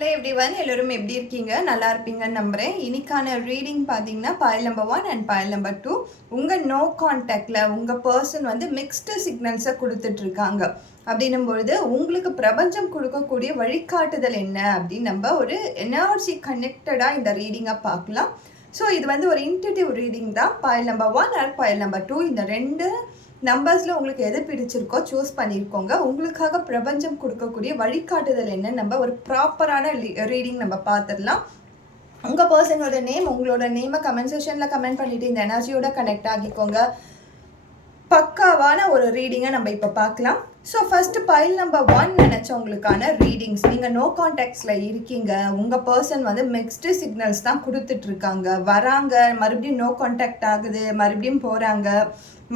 Hello everyone, எல்லோரும் எப்படி இருக்கீங்க? நல்லா இருப்பீங்கன்னு நம்புகிறேன். இன்னைக்கான ரீடிங் பார்த்தீங்கன்னா boil number 1 and boil number 2. உங்கள் நோ கான்டாக்டில் உங்கள் பர்சன் வந்து மிக்ஸ்டு சிக்னல்ஸை கொடுத்துட்ருக்காங்க. அப்படின்னும் பொழுது உங்களுக்கு பிரபஞ்சம் கொடுக்கக்கூடிய வழிகாட்டுதல் என்ன அப்படின்னு நம்ம ஒரு எனர்ஜி கனெக்டடாக இந்த ரீடிங்கை பார்க்கலாம். ஸோ இது வந்து ஒரு இன்ட்யூட்டிவ் ரீடிங் தான். Boil number 1 and boil number 2 இந்த ரெண்டு நம்பர்ஸில் உங்களுக்கு எது பிடிச்சிருக்கோ சூஸ் பண்ணியிருக்கோங்க. உங்களுக்காக பிரபஞ்சம் கொடுக்கக்கூடிய வழிகாட்டுதல் என்ன, நம்ம ஒரு ப்ராப்பரான ரீடிங் நம்ம பார்த்துடலாம். உங்கள் பர்சனோட நேம், உங்களோட நேமை கமெண்ட் செக்ஷனில் கமெண்ட் பண்ணிவிட்டு இந்த எனர்ஜியோட கனெக்ட் ஆகிக்கோங்க. பக்காவான ஒரு ரீடிங்கை நம்ம இப்போ பார்க்கலாம். ஸோ ஃபஸ்ட்டு பைல் நம்பர் 1 நினச்சவங்களுக்கான ரீடிங்ஸ். நீங்கள் நோ கான்டாக்ட்ஸில் இருக்கீங்க, உங்கள் பர்சன் வந்து மிக்ஸ்டு சிக்னல்ஸ் தான் கொடுத்துட்ருக்காங்க. வராங்க, மறுபடியும் நோ கான்டாக்ட் ஆகுது, மறுபடியும் போகிறாங்க,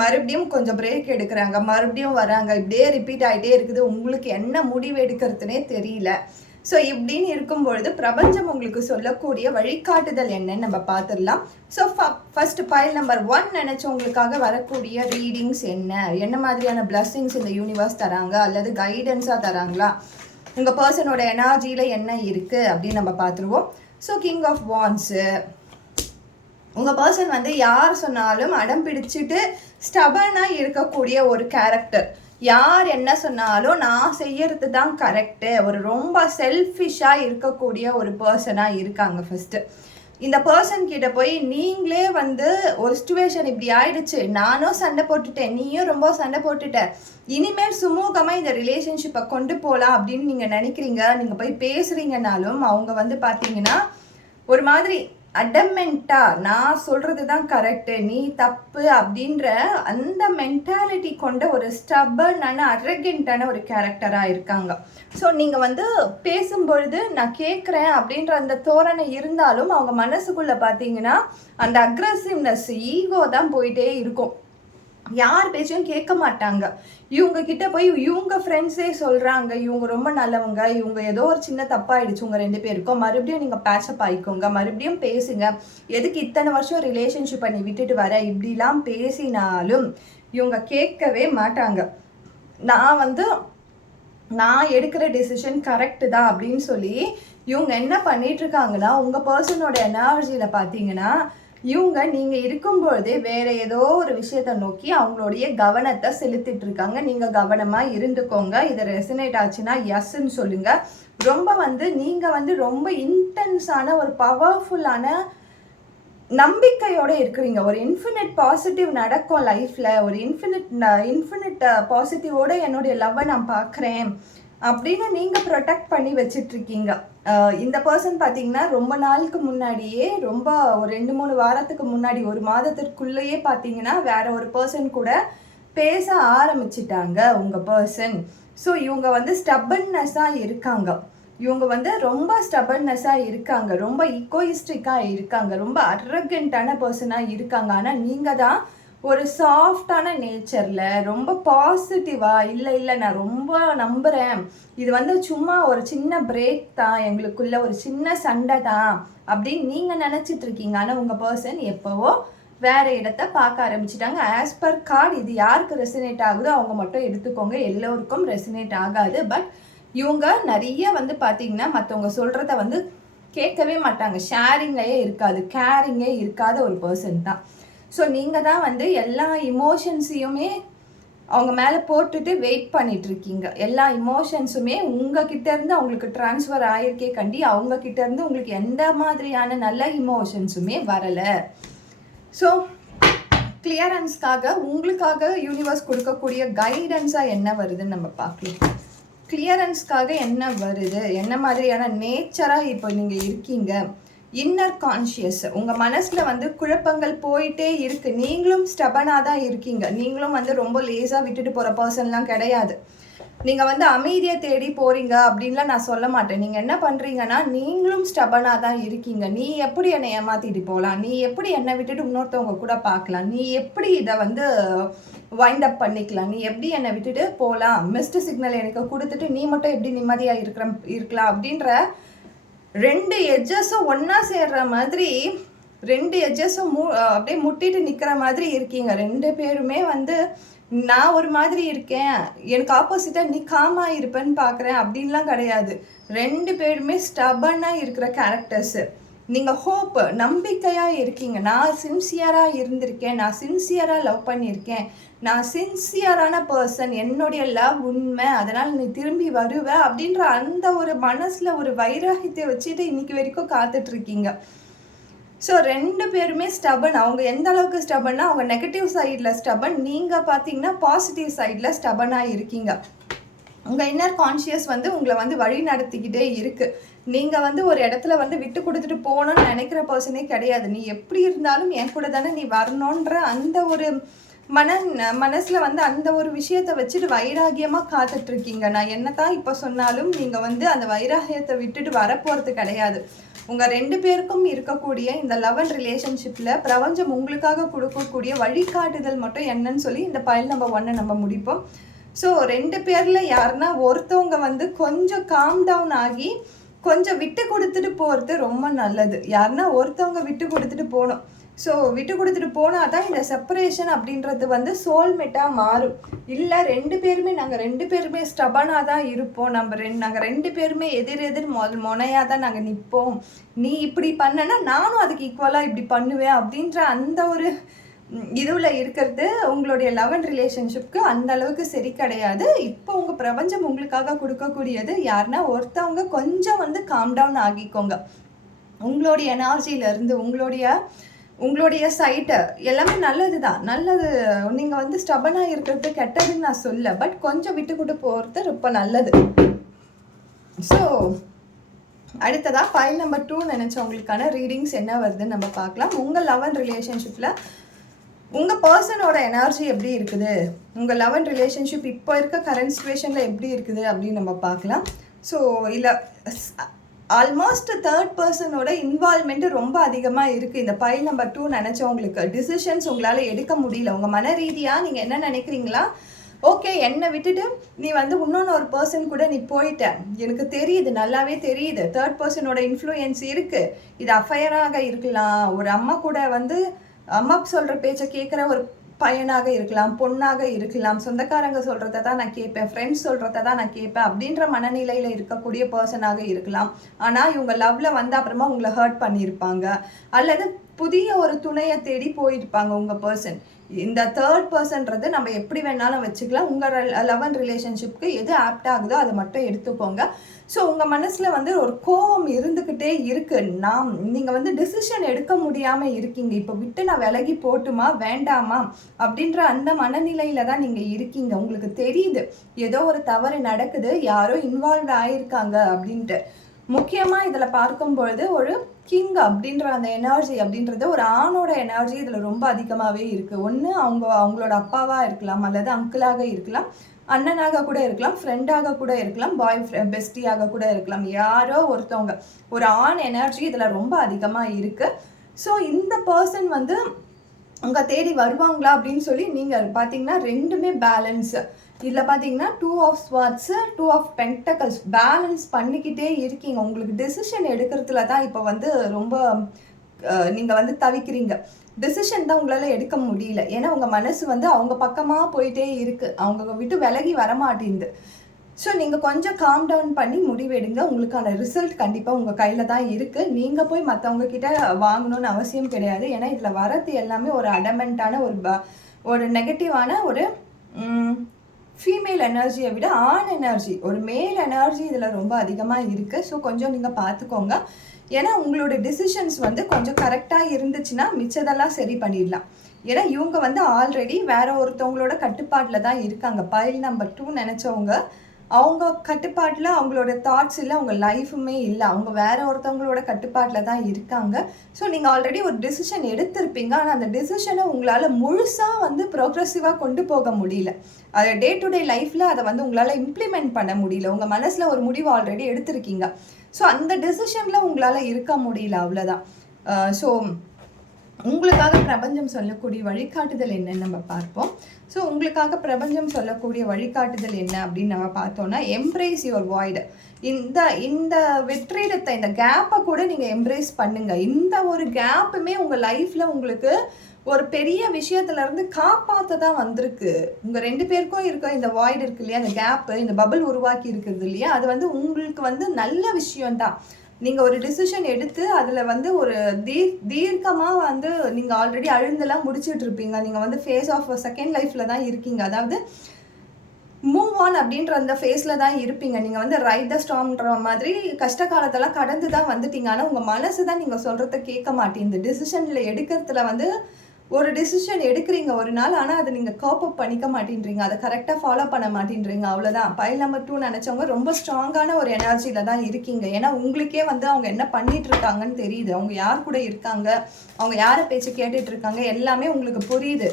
மறுபடியும் கொஞ்சம் பிரேக் எடுக்கிறாங்க, மறுபடியும் வராங்க, இப்படியே ரிப்பீட் ஆகிட்டே இருக்குது. உங்களுக்கு என்ன முடிவு எடுக்கிறதுனே தெரியல. ஸோ இப்படின்னு இருக்கும்பொழுது பிரபஞ்சம் உங்களுக்கு சொல்லக்கூடிய வழிகாட்டுதல் என்னன்னு நம்ம பார்த்துடலாம். ஸோ ஃபர்ஸ்ட் பைல் நம்பர் 1 நினச்சவங்களுக்காக வரக்கூடிய ரீடிங்ஸ் என்ன மாதிரியான பிளஸ்ஸிங்ஸ் இந்த யூனிவர்ஸ் தராங்க அல்லது கைடன்ஸாக தராங்களா, உங்கள் பர்சனோட எனர்ஜியில் என்ன இருக்குது அப்படின்னு நம்ம பார்த்துருவோம். ஸோ கிங் ஆஃப் வான்ஸு, உங்கள் பர்சன் வந்து யார் சொன்னாலும் அடம் பிடிச்சிட்டு ஸ்டபனாக இருக்கக்கூடிய ஒரு கேரக்டர். யார் என்ன சொன்னாலும் நான் செய்யறது தான் கரெக்டு, ஒரு ரொம்ப செல்ஃபிஷாக இருக்கக்கூடிய ஒரு பர்சனாக இருக்காங்க. ஃபஸ்ட்டு இந்த பர்சன் கிட்ட போய் நீங்களே வந்து ஒரு சிச்சுவேஷன் இப்படி ஆயிடுச்சு, நானும் சண்டை போட்டுட்டேன், நீயும் ரொம்ப சண்டை போட்டுட்ட, இனிமேல் சுமூகமாக இந்த ரிலேஷன்ஷிப்பை கொண்டு போகலாம் அப்படின்னு நீங்கள் நினைக்கிறீங்க. நீங்கள் போய் பேசுகிறீங்கனாலும் அவங்க வந்து பார்த்தீங்கன்னா ஒரு மாதிரி அடமெண்டா நான் சொல்கிறது தான் கரெக்டு, நீ தப்பு அப்படின்ற அந்த மென்டாலிட்டி கொண்ட ஒரு ஸ்டபர்னான அரகென்ட்டான ஒரு கேரக்டராக இருக்காங்க. ஸோ நீங்கள் வந்து பேசும்பொழுது நான் கேட்குறேன் அப்படின்ற அந்த தோரணை இருந்தாலும் அவங்க மனசுக்குள்ளே பார்த்தீங்கன்னா அந்த அக்ரஸிவ்னஸ், ஈகோ தான் போயிட்டே இருக்கும். யார் பேச்சையும் கேட்க மாட்டாங்க. இவங்க கிட்ட போய் இவங்க ஃப்ரெண்ட்ஸே சொல்கிறாங்க இவங்க ரொம்ப நல்லவங்க, இவங்க ஏதோ ஒரு சின்ன தப்பாயிடுச்சு உங்கள் 2 பேருக்கும், மறுபடியும் நீங்கள் பேச்சப் ஆகிக்கோங்க, மறுபடியும் பேசுங்க, எதுக்கு இத்தனை வருஷம் ரிலேஷன்ஷிப் பண்ணி விட்டுட்டு வர, இப்படிலாம் பேசினாலும் இவங்க கேட்கவே மாட்டாங்க. நான் எடுக்கிற டெசிஷன் கரெக்டு தான் அப்படின்னு சொல்லி இவங்க என்ன பண்ணிகிட்ருக்காங்கன்னா உங்கள் பர்சனோட எனர்ஜியில் பார்த்தீங்கன்னா இவங்க நீங்கள் இருக்கும்பொழுதே வேறு ஏதோ ஒரு விஷயத்தை நோக்கி அவங்களுடைய கவனத்தை செலுத்திட்டு இருக்காங்க. நீங்கள் கவனமாக இருந்துக்கோங்க. இதை ரெசனேட் ஆச்சுன்னா எஸ்ன்னு சொல்லுங்கள். ரொம்ப நீங்கள் வந்து ரொம்ப இன்டென்ஸான ஒரு பவர்ஃபுல்லான நம்பிக்கையோடு இருக்கிறீங்க. ஒரு இன்ஃபினிட் பாசிட்டிவ் நடக்கும் லைஃப்பில், ஒரு இன்ஃபினிட் பாசிட்டிவோட என்னுடைய லவ்வை நான் பார்க்குறேன் அப்படின்னு நீங்கள் ப்ரொடெக்ட் பண்ணி வச்சிட்ருக்கீங்க. இந்த பர்சன் பார்த்தீங்கன்னா ரொம்ப நாளுக்கு முன்னாடியே, ரொம்ப ஒரு 2-3 வாரத்துக்கு முன்னாடி, ஒரு மாதத்திற்குள்ளேயே பார்த்தீங்கன்னா வேற ஒரு பர்சன் கூட பேச ஆரம்பிச்சிட்டாங்க உங்கள் பர்சன். ஸோ இவங்க வந்து ஸ்டபன்னஸாக இருக்காங்க, இவங்க வந்து ரொம்ப ஸ்டபன்னஸாக இருக்காங்க, ரொம்ப ஈகோயிஸ்டிக்காக இருக்காங்க, ரொம்ப அரகென்ட்டான பர்சனாக இருக்காங்க. ஆனால் நீங்கள் தான் ஒரு சாஃப்டான நேச்சரில் ரொம்ப பாசிட்டிவாக இல்லை நான் ரொம்ப நம்புகிறேன், இது வந்து சும்மா ஒரு சின்ன பிரேக் தான், எங்களுக்குள்ள ஒரு சின்ன சண்டை தான் அப்படின்னு நீங்கள் நினச்சிட்ருக்கீங்க. ஆனால் உங்கள் பர்சன் எப்போவோ வேறு இடத்த பார்க்க ஆரம்பிச்சிட்டாங்க. ஆஸ் பர் கார்டு இது யாருக்கு ரெசினேட் ஆகுதோ அவங்க மட்டும் எடுத்துக்கோங்க, எல்லோருக்கும் ரெசினேட் ஆகாது. பட் இவங்க நிறைய வந்து பார்த்தீங்கன்னா மற்றவங்க சொல்கிறத வந்து கேட்கவே மாட்டாங்க, ஷேரிங்லேயே இருக்காது, கேரிங்கே இருக்காத ஒரு பர்சன் தான். ஸோ நீங்கள் தான் வந்து எல்லா இமோஷன்ஸையுமே அவங்க மேலே போட்டுட்டு வெயிட் பண்ணிகிட்ருக்கீங்க. எல்லா இமோஷன்ஸுமே உங்ககிட்டேருந்து அவங்களுக்கு ட்ரான்ஸ்ஃபர் ஆகிருக்கே கண்டி அவங்கக்கிட்டேருந்து உங்களுக்கு எந்த மாதிரியான நல்ல இமோஷன்ஸுமே வரலை. ஸோ கிளியரன்ஸ்க்காக உங்களுக்காக யூனிவர்ஸ் கொடுக்கக்கூடிய கைடன்ஸாக என்ன வருதுன்னு நம்ம பார்க்கலாம். கிளியரன்ஸ்க்காக என்ன வருது, என்ன மாதிரியான நேச்சராக இப்போ நீங்கள் இருக்கீங்க. இன்னர் கான்ஷியஸ், உங்கள் மனசில் வந்து குழப்பங்கள் போயிட்டே இருக்குது. நீங்களும் ஸ்டபனாக தான் இருக்கீங்க, நீங்களும் வந்து ரொம்ப லேஸாக விட்டுட்டு போகிற பர்சன்லாம் கிடையாது. நீங்கள் வந்து அமைதியை தேடி போகிறீங்க அப்படின்லாம் நான் சொல்ல மாட்டேன். நீங்கள் என்ன பண்ணுறீங்கன்னா நீங்களும் ஸ்டபனாக தான் இருக்கீங்க. நீ எப்படி என்னை ஏமாற்றிட்டு போகலாம், நீ எப்படி என்னை விட்டுட்டு இன்னொருத்தவங்க கூட பார்க்கலாம், நீ எப்படி இதை வந்து வைண்ட் அப் பண்ணிக்கலாம், நீ எப்படி என்னை விட்டுட்டு போகலாம், மிஸ்டு சிக்னல் எனக்கு கொடுத்துட்டு நீ மட்டும் எப்படி நிம்மதியாக இருக்கலாம் அப்படின்ற 2 எட்ஜஸும் ஒன்றா சேர்ற மாதிரி, 2 எட்ஜஸும் அப்படியே முட்டிட்டு நிற்கிற மாதிரி இருக்கீங்க. 2 பேருமே வந்து நான் ஒரு மாதிரி இருக்கேன், எனக்கு ஆப்போசிட்டாக நீ காமாக இருப்பேன்னு பார்க்குறேன் அப்படின்லாம் கிடையாது. 2 பேருமே ஸ்டபனாக இருக்கிற கேரக்டர்ஸு. நீங்கள் ஹோப் நம்பிக்கையாக இருக்கீங்க. நான் சின்சியராக இருந்திருக்கேன், நான் சின்சியராக லவ் பண்ணியிருக்கேன், நான் சின்சியரான பர்சன், என்னுடைய லவ் உண்மை, அதனால் நீ திரும்பி வருவ அப்படின்ற அந்த ஒரு மனசில் ஒரு வைராகியத்தை வச்சுட்டு இன்னைக்கு வரைக்கும் காத்துட்ருக்கீங்க. ஸோ 2 பேருமே ஸ்டபன். அவங்க எந்த அளவுக்கு ஸ்டபன்னா, அவங்க நெகட்டிவ் சைடில் ஸ்டபன், நீங்கள் பார்த்தீங்கன்னா பாசிட்டிவ் சைடில் ஸ்டபனாக இருக்கீங்க. உங்கள் இன்னர் கான்ஷியஸ் வந்து உங்களை வந்து வழி நடத்திக்கிட்டே இருக்குது. நீங்கள் வந்து ஒரு இடத்துல வந்து விட்டு கொடுத்துட்டு போகணும்னு நினைக்கிற பர்சனே கிடையாது. நீ எப்படி இருந்தாலும் என் கூட தானே நீ வரணுன்ற அந்த ஒரு மனசில் வந்து அந்த ஒரு விஷயத்தை வச்சுட்டு வைராகியமாக காத்துட்ருக்கீங்க. நான் என்ன தான் இப்போ சொன்னாலும் நீங்கள் வந்து அந்த வைராகியத்தை விட்டுட்டு வரப்போகிறது கிடையாது. உங்கள் 2 பேருக்கும் இருக்கக்கூடிய இந்த லவ் அண்ட் ரிலேஷன்ஷிப்பில் பிரபஞ்சம் உங்களுக்காக கொடுக்கக்கூடிய வழிகாட்டுதல் மட்டும் என்னன்னு சொல்லி இந்த பைல் நம்பர் 1 நம்ம முடிப்போம். ஸோ 2 பேரில் யாருன்னா ஒருத்தவங்க வந்து கொஞ்சம் காம் டவுன் ஆகி கொஞ்சம் விட்டு கொடுத்துட்டு போகிறது ரொம்ப நல்லது. யாருன்னா ஒருத்தவங்க விட்டு கொடுத்துட்டு போகணும். ஸோ விட்டு கொடுத்துட்டு போனால் தான் இந்த செப்பரேஷன் அப்படின்றது வந்து சோல்மேட்டாக மாறும். இல்லை 2 பேருமே நாங்கள் 2 பேருமே ஸ்டபனாக தான் இருப்போம், நாங்கள் 2 பேருமே எதிர் முனையாக தான் நாங்கள் நிற்போம், நீ இப்படி பண்ணனா நானும் அதுக்கு ஈக்குவலாக இப்படி பண்ணுவேன் அப்படின்ற அந்த ஒரு இதுவில் இருக்கிறது உங்களுடைய லவ் அண்ட் ரிலேஷன்ஷிப்க்கு அந்த அளவுக்கு சரி கிடையாது. இப்போ உங்கள் பிரபஞ்சம் உங்களுக்காக கொடுக்கக்கூடியது யாருன்னா ஒருத்தவங்க கொஞ்சம் வந்து காம் டவுன் ஆகிக்கோங்க. உங்களுடைய எனர்ஜியிலேருந்து உங்களுடைய சைட்டை எல்லாமே நல்லது தான், நல்லது. நீங்கள் வந்து ஸ்டபனாக இருக்கிறது கெட்டதுன்னு நான் சொல்ல, பட் கொஞ்சம் விட்டு கொண்டு போகிறது ரொம்ப நல்லது. ஸோ அடுத்ததாக ஃபைல் நம்பர் 2 நினச்சவங்களுக்கான ரீடிங்ஸ் என்ன வருதுன்னு நம்ம பார்க்கலாம். உங்கள் லவ் அண்ட் ரிலேஷன்ஷிப்பில் உங்கள் பர்சனோட எனர்ஜி எப்படி இருக்குது, உங்கள் லவ் அண்ட் ரிலேஷன்ஷிப் இப்போ இருக்க கரண்ட் சுச்சுவேஷனில் எப்படி இருக்குது அப்படின்னு நம்ம பார்க்கலாம். ஸோ இல்லை ஆல்மோஸ்ட் 3rd பர்சனோட இன்வால்மெண்ட்டு ரொம்ப அதிகமாக இருக்குது இந்த பைல் நம்பர் 2 நினச்சவங்களுக்கு. டிசிஷன்ஸ் உங்களால் எடுக்க முடியல. உங்கள் மன ரீதியாக நீங்கள் என்ன நினைக்கிறீங்களா, ஓகே என்னை விட்டுட்டு நீ வந்து இன்னொன்று ஒரு பர்சன் கூட நீ போயிட்ட, எனக்கு தெரியுது, நல்லாவே தெரியுது, 3rd பர்சனோட இன்ஃப்ளூயன்ஸ் இருக்குது. இது அஃபையராக இருக்கலாம், ஒரு அம்மா கூட வந்து அம்மா சொல்கிற பேச்சை கேட்குற ஒரு பையனாக இருக்கலாம், பொண்ணாக இருக்கலாம், சொந்தக்காரங்க சொல்கிறத தான் நான் கேட்பேன், ஃப்ரெண்ட்ஸ் சொல்கிறத தான் நான் கேட்பேன் அப்படின்ற மனநிலையில் இருக்கக்கூடிய பர்சனாக இருக்கலாம். ஆனால் இவங்க லவ்வில் வந்து அப்புறமா உங்களை ஹர்ட் பண்ணியிருப்பாங்க, அல்லது புதிய ஒரு துணையை தேடி போயிருப்பாங்க உங்கள் பர்சன். இந்த 3rd பர்சன்றது நம்ம எப்படி வேணாலும் வச்சுக்கலாம். உங்கள் லவ் அண்ட் ரிலேஷன்ஷிப்க்கு எது ஆப்ட் ஆகுதோ அதை மட்டும் எடுத்துக்கோங்க. ஸோ உங்கள் மனசில் வந்து ஒரு கோபம் இருந்துக்கிட்டே இருக்குது. நீங்கள் வந்து டிசிஷன் எடுக்க முடியாமல் இருக்கீங்க. இப்போ விட்டு நான் விலகி போட்டுமா வேண்டாமா அப்படின்ற அந்த மனநிலையில் தான் நீங்கள் இருக்கீங்க. உங்களுக்கு தெரியுது ஏதோ ஒரு தவறு நடக்குது, யாரோ இன்வால்வ் ஆகியிருக்காங்க அப்படின்ட்டு. முக்கியமாக இதில் பார்க்கும்பொழுது ஒரு கிங் அப்படின்ற அந்த எனர்ஜி அப்படின்றது ஒரு ஆணோட எனர்ஜி இதில் ரொம்ப அதிகமாகவே இருக்குது. ஒன்று அவங்களோட அப்பாவாக இருக்கலாம், அல்லது அங்கிளாக இருக்கலாம், அண்ணனாக கூட இருக்கலாம், ஃப்ரெண்டாக கூட இருக்கலாம், பெஸ்டியாக கூட இருக்கலாம். யாரோ ஒருத்தவங்க ஒரு ஆண் எனர்ஜி இதில் ரொம்ப அதிகமாக இருக்குது. ஸோ இந்த பர்சன் வந்து உங்கள் தேடி வருவாங்களா அப்படின்னு சொல்லி நீங்கள் பார்த்தீங்கன்னா 2மே பேலன்ஸு. இதில் பார்த்தீங்கன்னா 2 ஆஃப் ஸ்வார்ட்ஸு, 2 ஆஃப் பென்டக்கல்ஸ் பேலன்ஸ் பண்ணிக்கிட்டே இருக்கீங்க. உங்களுக்கு டெசிஷன் எடுக்கிறதுல தான் இப்போ வந்து ரொம்ப நீங்கள் வந்து தவிக்கிறீங்க. டெசிஷன் தான் உங்களால் எடுக்க முடியல. ஏன்னா உங்கள் மனசு வந்து அவங்க பக்கமாக போயிட்டே இருக்குது, அவங்க விட்டு விலகி வரமாட்டேங்குது. ஸோ நீங்கள் கொஞ்சம் காம் டவுன் பண்ணி முடிவெடுங்க. உங்களுக்கான ரிசல்ட் கண்டிப்பாக உங்கள் கையில் தான் இருக்குது. நீங்கள் போய் மற்றவங்க கிட்ட வாங்கணும்னு அவசியம் கிடையாது. ஏன்னா இதில் வரது எல்லாமே ஒரு அடமெண்ட்டான ஒரு நெகட்டிவான ஒரு ஃபீமேல் எனர்ஜியை விட ஆண் எனர்ஜி, ஒரு மேல் எனர்ஜி இதில் ரொம்ப அதிகமாக இருக்குது. ஸோ கொஞ்சம் நீங்கள் பார்த்துக்கோங்க. ஏன்னா உங்களோட டிசிஷன்ஸ் வந்து கொஞ்சம் கரெக்டாக இருந்துச்சுன்னா மிச்சதெல்லாம் சரி பண்ணிடலாம். ஏன்னா இவங்க வந்து ஆல்ரெடி வேற ஒருத்தவங்களோட கட்டுப்பாட்டில் தான் இருக்காங்க. பைல் நம்பர் 2 நினச்சவங்க அவங்க கட்டுப்பாட்டில் அவங்களோட தாட்ஸ் இல்லை, அவங்க லைஃபுமே இல்லை, அவங்க வேற ஒருத்தவங்களோட கட்டுப்பாட்டில் தான் இருக்காங்க. ஸோ நீங்கள் ஆல்ரெடி ஒரு டெசிஷன் எடுத்திருப்பீங்க, ஆனால் அந்த டெசிஷனை உங்களால் முழுசாக வந்து ப்ரோக்ரெசிவாக கொண்டு போக முடியல. அதை டே டு டே லைஃப்பில் அதை வந்து உங்களால் இம்ப்ளிமெண்ட் பண்ண முடியல. உங்கள் மனசில் ஒரு முடிவு ஆல்ரெடி எடுத்திருக்கீங்க, ஸோ அந்த டெசிஷனில் உங்களால் இருக்க முடியல, அவ்வளோதான். ஸோ உங்களுக்காக பிரபஞ்சம் சொல்லக்கூடிய வழிகாட்டுதல் என்னன்னு நம்ம பார்ப்போம். ஸோ உங்களுக்காக பிரபஞ்சம் சொல்லக்கூடிய வழிகாட்டுதல் என்ன அப்படின்னு நம்ம பார்த்தோன்னா, எம்ப்ரேஸ் யுவர் வாய்டு. இந்த இந்த வெற்றிடத்தை, இந்த கேப்பை கூட நீங்கள் எம்ப்ரேஸ் பண்ணுங்க. இந்த ஒரு கேப்புமே உங்கள் லைஃப்பில் உங்களுக்கு ஒரு பெரிய விஷயத்துலேருந்து காப்பாற்ற தான் வந்திருக்கு. உங்கள் 2 பேருக்கும் இருக்க இந்த வாய்டு இருக்கு இல்லையா, அந்த கேப்பு, இந்த பபிள் உருவாக்கி இருக்கிறது இல்லையா, அது வந்து உங்களுக்கு வந்து நல்ல விஷயம்தான். நீங்கள் ஒரு டிசிஷன் எடுத்து அதில் வந்து ஒரு தீர்க்கமாக வந்து நீங்கள் ஆல்ரெடி அழுந்தெல்லாம் முடிச்சுட்டு இருப்பீங்க. நீங்கள் வந்து ஃபேஸ் ஆஃப் செகண்ட் லைஃப்பில் தான் இருக்கீங்க. அதாவது மூவ் ஆன் அப்படின்ற அந்த ஃபேஸில் தான் இருப்பீங்க. நீங்கள் வந்து ரைட் த ஸ்டார்ம்ன்ற மாதிரி கஷ்ட காலத்தெல்லாம் கடந்து தான் வந்துட்டீங்க. ஆனால் உங்கள் மனசு தான் நீங்கள் சொல்கிறத கேட்க மாட்டேங்குது. டிசிஷனில் எடுக்கிறதுல வந்து ஒரு டிசிஷன் எடுக்கிறீங்க ஒரு நாள், ஆனால் அதை நீங்கள் கோப் அப் பண்ணிக்க மாட்டேன்றீங்க. அதை கரெக்டாக ஃபாலோ பண்ண மாட்டேன்றீங்க. அவ்வளோதான். பைல் நம்பர் 2 நினச்சவங்க ரொம்ப ஸ்ட்ராங்கான ஒரு எனர்ஜியில் தான் இருக்கீங்க. ஏன்னா உங்களுக்கே வந்து அவங்க என்ன பண்ணிட்டு இருக்காங்கன்னு தெரியுது. அவங்க யார் கூட இருக்காங்க, அவங்க யாரை பேச்சு கேட்டுட்டு இருக்காங்க, எல்லாமே உங்களுக்கு புரியுது.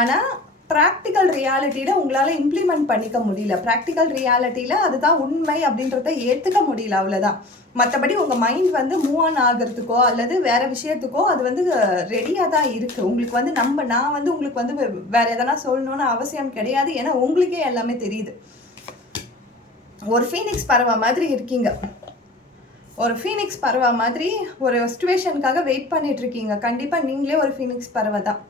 ஆனால் ப்ராக்டிக்கல் ரியாலிட்டியில் உங்களால் இம்ப்ளிமெண்ட் பண்ணிக்க முடியல. ப்ராக்டிக்கல் ரியாலிட்டியில் அதுதான் உண்மை அப்படின்றத ஏற்றுக்க முடியல, அவ்வளோதான். மற்றபடி உங்கள் மைண்ட் வந்து மூவ் ஆன் ஆகிறதுக்கோ அல்லது வேறு விஷயத்துக்கோ அது வந்து ரெடியாக தான் இருக்குது. உங்களுக்கு வந்து நான் வந்து உங்களுக்கு வந்து வேறு எதனா சொல்லணும்னு அவசியம் கிடையாது. ஏன்னா உங்களுக்கே எல்லாமே தெரியுது. ஒரு ஃபீனிக்ஸ் பறவை மாதிரி இருக்கீங்க. ஒரு ஃபீனிக்ஸ் பறவை மாதிரி ஒரு சிச்சுவேஷனுக்காக வெயிட் பண்ணிகிட்ருக்கீங்க. கண்டிப்பாக நீங்களே ஒரு ஃபீனிக்ஸ் பறவை தான்.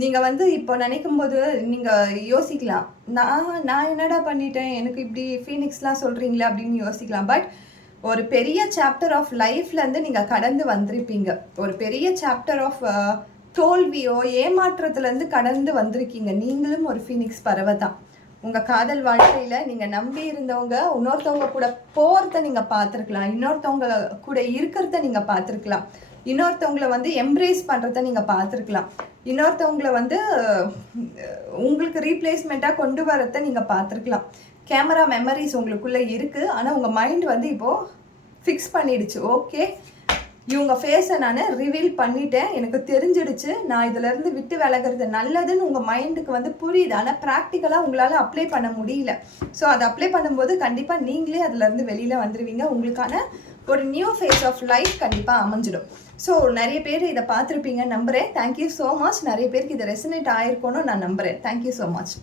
நீங்கள் வந்து இப்போ நினைக்கும்போது நீங்கள் யோசிக்கலாம், நான் என்னடா பண்ணிட்டேன், எனக்கு இப்படி ஃபீனிக்ஸ்லாம் சொல்கிறீங்களே அப்படின்னு யோசிக்கலாம். பட் ஒரு பெரிய சாப்டர் ஆஃப் லைஃப்லேருந்து நீங்கள் கடந்து வந்திருப்பீங்க. ஒரு பெரிய சாப்டர் ஆஃப் தோல்வியோ ஏமாற்றத்துலேருந்து கடந்து வந்திருக்கீங்க. நீங்களும் ஒரு ஃபீனிக்ஸ் பறவை தான். உங்கள் காதல் வாழ்க்கையில் நீங்கள் நம்பி இருந்தவங்க இன்னொருத்தவங்க கூட போகிறத நீங்கள் பார்த்துருக்கலாம். இன்னொருத்தவங்க கூட இருக்கிறத நீங்கள் பார்த்துருக்கலாம். இன்னொருத்தவங்களை வந்து எம்ப்ரேஸ் பண்ணுறத நீங்கள் பார்த்துருக்கலாம். இன்னொருத்தவங்களை வந்து உங்களுக்கு ரீப்ளேஸ்மெண்ட்டாக கொண்டு வரதை நீங்கள் பார்த்துருக்கலாம். கேமரா மெமரிஸ் உங்களுக்குள்ளே இருக்குது. ஆனால் உங்கள் மைண்ட் வந்து இப்போது ஃபிக்ஸ் பண்ணிடுச்சு. ஓகே, இவங்க ஃபேஸை நான் ரிவீல் பண்ணிட்டேன், எனக்கு தெரிஞ்சிடுச்சு, நான் இதிலேருந்து விட்டு விலகிறது நல்லதுன்னு உங்கள் மைண்டுக்கு வந்து புரியுது. ஆனால் ப்ராக்டிக்கலாக உங்களால் அப்ளை பண்ண முடியல. ஸோ அதை அப்ளை பண்ணும்போது கண்டிப்பாக நீங்களே அதிலேருந்து வெளியில் வந்துடுவீங்க. உங்களுக்கான ஒரு நியூ ஃபேஸ் ஆஃப் லைஃப் கண்டிப்பாக அமைஞ்சிடும். ஸோ நிறைய பேர் இதை பார்த்துருப்பீங்கன்னு நம்புகிறேன். Thank you so much. நிறைய பேருக்கு இது ரெசனேட் ஆகிருக்கணும்னு நான் நம்புகிறேன். Thank you so much.